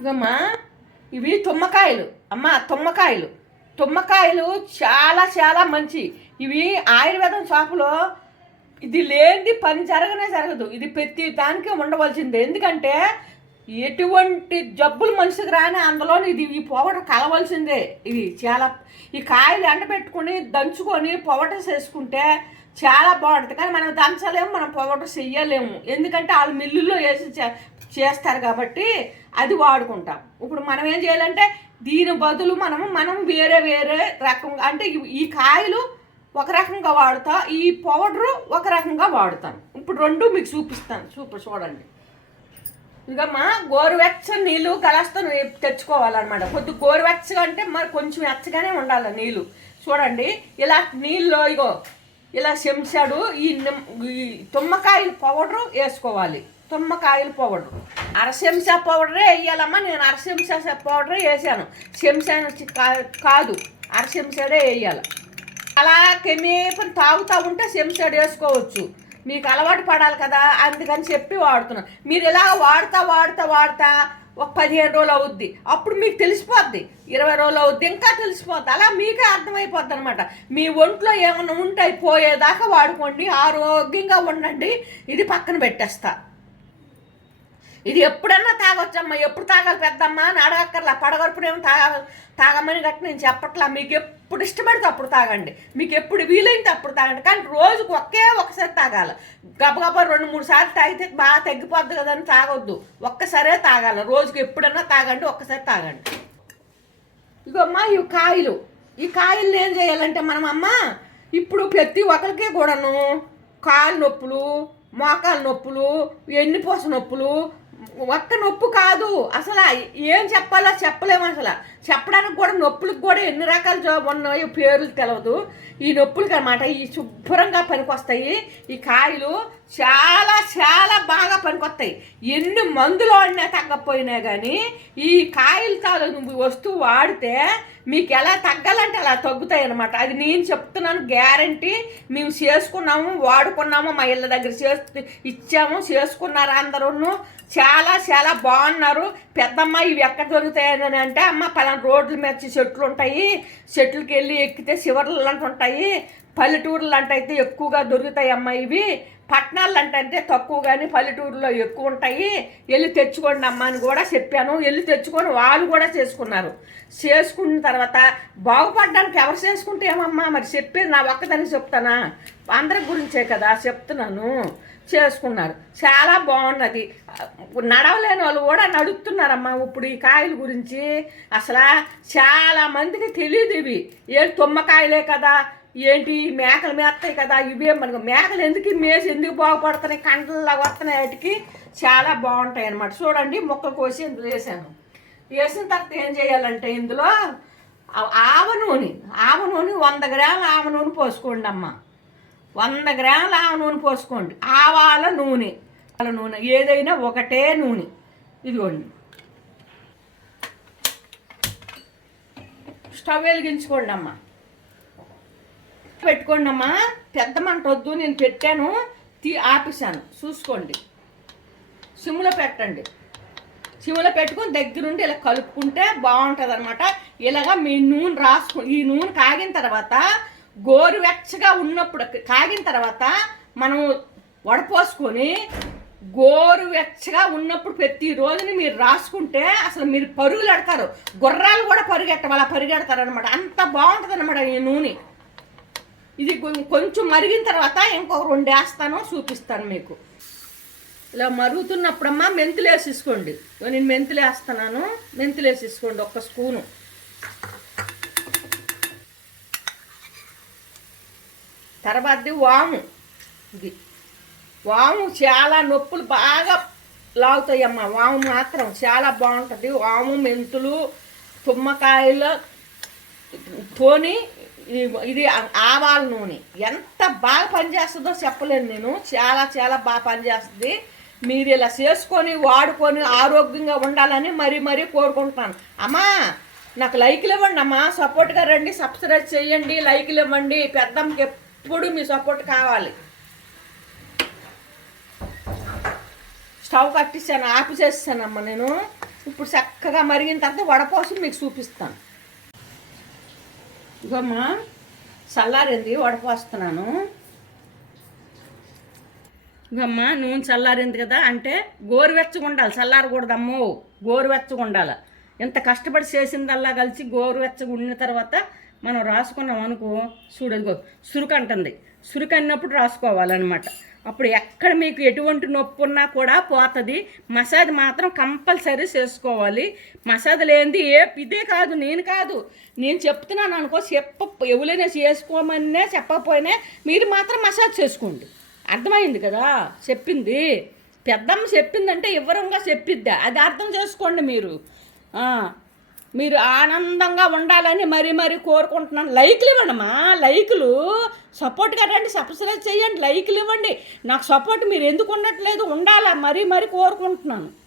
ఇదమ్మా ఇవి తుమ్మకాయలు. అమ్మ తుమ్మకాయలు. తుమ్మకాయలు చాలా చాలా మంచి. ఇవి ఆయుర్వేదం షాపులో ఇది లేనిది పని జరగనే జరగదు. ఇది ప్రతి దానికి ఉండవలసిందే. ఎందుకంటే ఎటువంటి జబ్బులు మనిషికి రాని అందులో ఇది ఈ పొగట కలవలసిందే. ఇది చాలా ఈ కాయలు ఎండబెట్టుకుని దంచుకొని పొగట చేసుకుంటే చాలా బాగుంటుంది. కానీ మనం దంచలేము మనం పొగట చెయ్యలేము. ఎందుకంటే వాళ్ళు మిల్లుల్లో వేసి చే- చేస్తారు కాబట్టి అది వాడుకుంటాం. ఇప్పుడు మనం ఏం చేయాలంటే దీని బదులు మనము మనం వేరే వేరే రకంగా అంటే ఈ- కాయలు ఒక రకంగా వాడుతా ఈ పౌడరు ఒక రకంగా వాడుతాను. ఇప్పుడు రెండు మీకు చూపిస్తాను చూపు చూడండి. ఇదమ్మా గోరువెచ్చ నీళ్ళు కలస్తో తెచ్చుకోవాలన్నమాట. కొద్ది గోరువెచ్చగా అంటే మరి కొంచెం వెచ్చగానే ఉండాలి నీళ్ళు. చూడండి ఇలా నీళ్ళు ఇగో ఇలా చెంచాడు ఈ నిమ్- ఈ తుమ్మకాయల పౌడరు వేసుకోవాలి. తుమ్మకాయలు పౌడర్ అర చెంచా పౌడరే వేయాలమ్మా నేను అర చెంచా పౌడరే వేసాను. చెంచా కా- కాదు అర చెంచాడే వేయాలి. అలా కెమేపని తాగుతూ ఉంటే చెంచాడు వేసుకోవచ్చు. మీకు అలవాటు పడాలి కదా అందుకని చెప్పి వాడుతున్నాను మీరు ఇలా వాడుతా వాడుతా వాడుతా ఒక పదిహేను రోజులు అవుద్ది. అప్పుడు మీకు తెలిసిపోద్ది. ఇరవై రోజులు అవుద్ది ఇంకా తెలిసిపోద్ది. అలా మీకే అర్థమైపోద్ది అనమాట మీ ఒంట్లో ఏమైనా ఉంటాయి పోయేదాకా వాడుకోండి ఆరోగ్యంగా ఉండండి. ఇది పక్కన పెట్టేస్తా. ఇది ఎప్పుడన్నా తాగొచ్చమ్మా ఎప్పుడు తాగాలి పెద్దమ్మ అని అడగక్కర్లా పడగొరపుడేమో తాగ తాగమని గట్టి నేను చెప్పట్లా. మీకు ఎప్పుడు ఇష్టపడితే అప్పుడు తాగండి. మీకు ఎప్పుడు వీలైతే అప్పుడు తాగండి. కానీ రోజుకు ఒకే ఒకసారి తాగాలి. గబగబా రెండు మూడు సార్లు తాగితే బాగా తగ్గిపోద్ది కదా అని తాగొద్దు. ఒక్కసారే తాగాలి. రోజుకి ఎప్పుడన్నా తాగండి ఒక్కసారి తాగండి. ఇగమ్మా ఇవి కాయలు. ఈ కాయలు ఏం చేయాలంటే మనం అమ్మ ఇప్పుడు ప్రతి ఒక్కరికి కూడాను కాలు నొప్పులు మోకాలు నొప్పులు ఎన్నిపోస నొప్పులు ఒక్క నొప్పు కాదు. అసలు ఏం చెప్పాలో చెప్పలేము అసలు. చెప్పడానికి కూడా నొప్పులకు కూడా ఎన్ని రకాల జాబ్ ఉన్నాయో పేర్లు తెలియదు ఈ నొప్పులకి అనమాట ఈ శుభ్రంగా పనికొస్తాయి. ఈ కాయలు చాలా చాలా బాగా పనికొస్తాయి ఎన్ని మందులు వాడినా తగ్గకపోయినా కానీ ఈ కాయలు తాలూ నువ్వు వస్తువు వాడితే మీకు ఎలా తగ్గాలంటే అలా తగ్గుతాయి అనమాట అది నేను చెప్తున్నాను గ్యారంటీ. మేము చేసుకున్నాము వాడుకున్నాము మా ఇళ్ళ దగ్గర చేసి ఇచ్చాము చేసుకున్నారు అందరూ చాలా చాలా బాగున్నారు. పెద్దమ్మ ఇవి ఎక్కడ దొరుకుతాయని అంటే అమ్మ పలానా రోడ్ల మీద చెట్లు ఉంటాయి. చెట్లకి వెళ్ళి ఎక్కితే శివర్లు లాంటి ఉంటాయి. పల్లెటూర్లు అంటే ఎక్కువగా దొరుకుతాయి అమ్మ ఇవి. పట్టణాలు అంటే తక్కువ కానీ పల్లెటూరులో ఎక్కువ ఉంటాయి. వెళ్ళి తెచ్చుకోండి అమ్మ అని కూడా చెప్పాను. వెళ్ళి తెచ్చుకొని వాళ్ళు కూడా చేసుకున్నారు. చేసుకున్న తర్వాత బాగుపడడానికి ఎవరు చేసుకుంటే ఏమమ్మా? మరి చెప్పేది నా ఒక్కదానికి చెప్తానా? అందరి గురించే కదా చెప్తున్నాను. చేసుకున్నారు. చాలా బాగున్నది. నడవలేని వాళ్ళు కూడా నడుస్తున్నారమ్మా ఇప్పుడు ఈ కాయల గురించి. అసలు చాలా మందికి తెలియదు ఇవి. ఏ తుమ్మకాయలే కదా. ఏంటి? మేకలు మేస్తాయి కదా ఇవే మనకు. మేకలు ఎందుకు మేసి ఎందుకు బాగుపడుతున్నాయి? కంటల్లా వస్తున్నాయి వాటికి. చాలా బాగుంటాయి అన్నమాట. చూడండి మొక్కలు కోసి ఇందులో వేసాను. వేసిన తర్వాత ఏం చేయాలంటే ఇందులో ఆవ నూనె. ఆవ నూనె వంద గ్రాముల ఆవ నూనె పోసుకోండి అమ్మ. వంద గ్రాముల ఆవ నూనె పోసుకోండి. ఆవాల నూనె. ఆవాల నూనె. ఏదైనా ఒకటే నూనె. ఇదిగోండి. స్టవ్ వెలిగించుకోండి అమ్మ. పెట్టుకోండి అమ్మా పెద్ద మంట వద్దు నేను పెట్టాను. తీ ఆపేసాను చూసుకోండి. సిమ్లో పెట్టండి. సిమ్లో పెట్టుకొని దగ్గరుండి ఇలా కలుపుకుంటే బాగుంటుంది అనమాట ఇలాగా మీ నూనె రాసుకు ఈ నూనె కాగిన తర్వాత గోరువెచ్చగా ఉన్నప్పుడు కాగిన తర్వాత మనం వడపోసుకొని గోరువెచ్చగా ఉన్నప్పుడు ప్రతి రోజుని మీరు రాసుకుంటే అసలు మీరు పరుగులు పెడతారు గుర్రాలు కూడా పరుగెట్ట పరుగెడతారు పరిగెడతారు అనమాట అంత బాగుంటుంది అనమాట ఈ నూనె. ఇది కొం- కొంచెం మరిగిన తర్వాత ఇంకొక రెండు వేస్తాను చూపిస్తాను మీకు. ఇలా మరుగుతున్నప్పుడమ్మా మెంతులు వేసేసుకోండి. నేను మెంతులు వేస్తున్నాను. మెంతులు వేసేసుకోండి ఒక్క స్పూను. తర్వాతది వాము. ఇది వాము చాలా నొప్పులు బాగా లాగుతాయమ్మా. వాము మాత్రం చాలా బాగుంటుంది. వాము మెంతులు తుమ్మకాయలు తోని ఇది- ఆవాల నూనె. ఎంత బాగా పనిచేస్తుందో చెప్పలేను నేను. చాలా చాలా బాగా పనిచేస్తుంది. మీరు ఇలా చేసుకొని వాడుకొని ఆరోగ్యంగా ఉండాలని మరీ మరీ కోరుకుంటున్నాను. అమ్మా నాకు లైక్లు ఇవ్వండి అమ్మా. సపోర్ట్గా రండి సబ్స్క్రైబ్ చేయండి లైక్లు ఇవ్వండి. పెద్దమ్మకి ఎప్పుడు మీ సపోర్ట్ కావాలి. స్టవ్ కట్టిస్తాను ఆపు చేస్తానమ్మా నేను. ఇప్పుడు చక్కగా మరిగిన తర్వాత వడపోసి మీకు చూపిస్తాను. ఇగమ్మా చల్లారింది వడపోస్తున్నాను. ఇగమ్మా నూనె చల్లారింది కదా అంటే గోరువెచ్చగా ఉండాలి చల్లారకూడదమ్మో గోరువెచ్చగా ఉండాలి ఎంత కష్టపడి చేసిందల్లా కలిసి గోరువెచ్చగా ఉండిన తర్వాత మనం రాసుకున్నాం అనుకో చూడదు సురుకు అంటుంది. సురుకు అన్నప్పుడు రాసుకోవాలన్నమాట. అప్పుడు ఎక్కడ మీకు ఎటువంటి నొప్పి ఉన్నా కూడా పోతుంది. మసాజ్ మాత్రం కంపల్సరీ చేసుకోవాలి. మసాజ్ లేనిది ఏ ఇదే కాదు నేను కాదు. నేను చెప్తున్నాను అనుకో చెప్ప ఎవరైనా చేసుకోమనే చెప్పకపోయినా మీరు మాత్రం మసాజ్ చేసుకోండి. అర్థమైంది కదా? చెప్పింది. పెద్దమ్మ చెప్పిందంటే వివరంగా చెప్పిద్దా? అది అర్థం చేసుకోండి మీరు. మీరు ఆనందంగా ఉండాలని మరీ మరీ కోరుకుంటున్నాను. లైక్లు ఇవ్వండి మా లైకులు. సపోర్ట్గా రండి సబ్స్క్రైబ్ చేయండి లైక్లు ఇవ్వండి. నాకు సపోర్ట్ మీరు ఎందుకు ఉండట్లేదు ఉండాలా? మరీ మరీ కోరుకుంటున్నాను.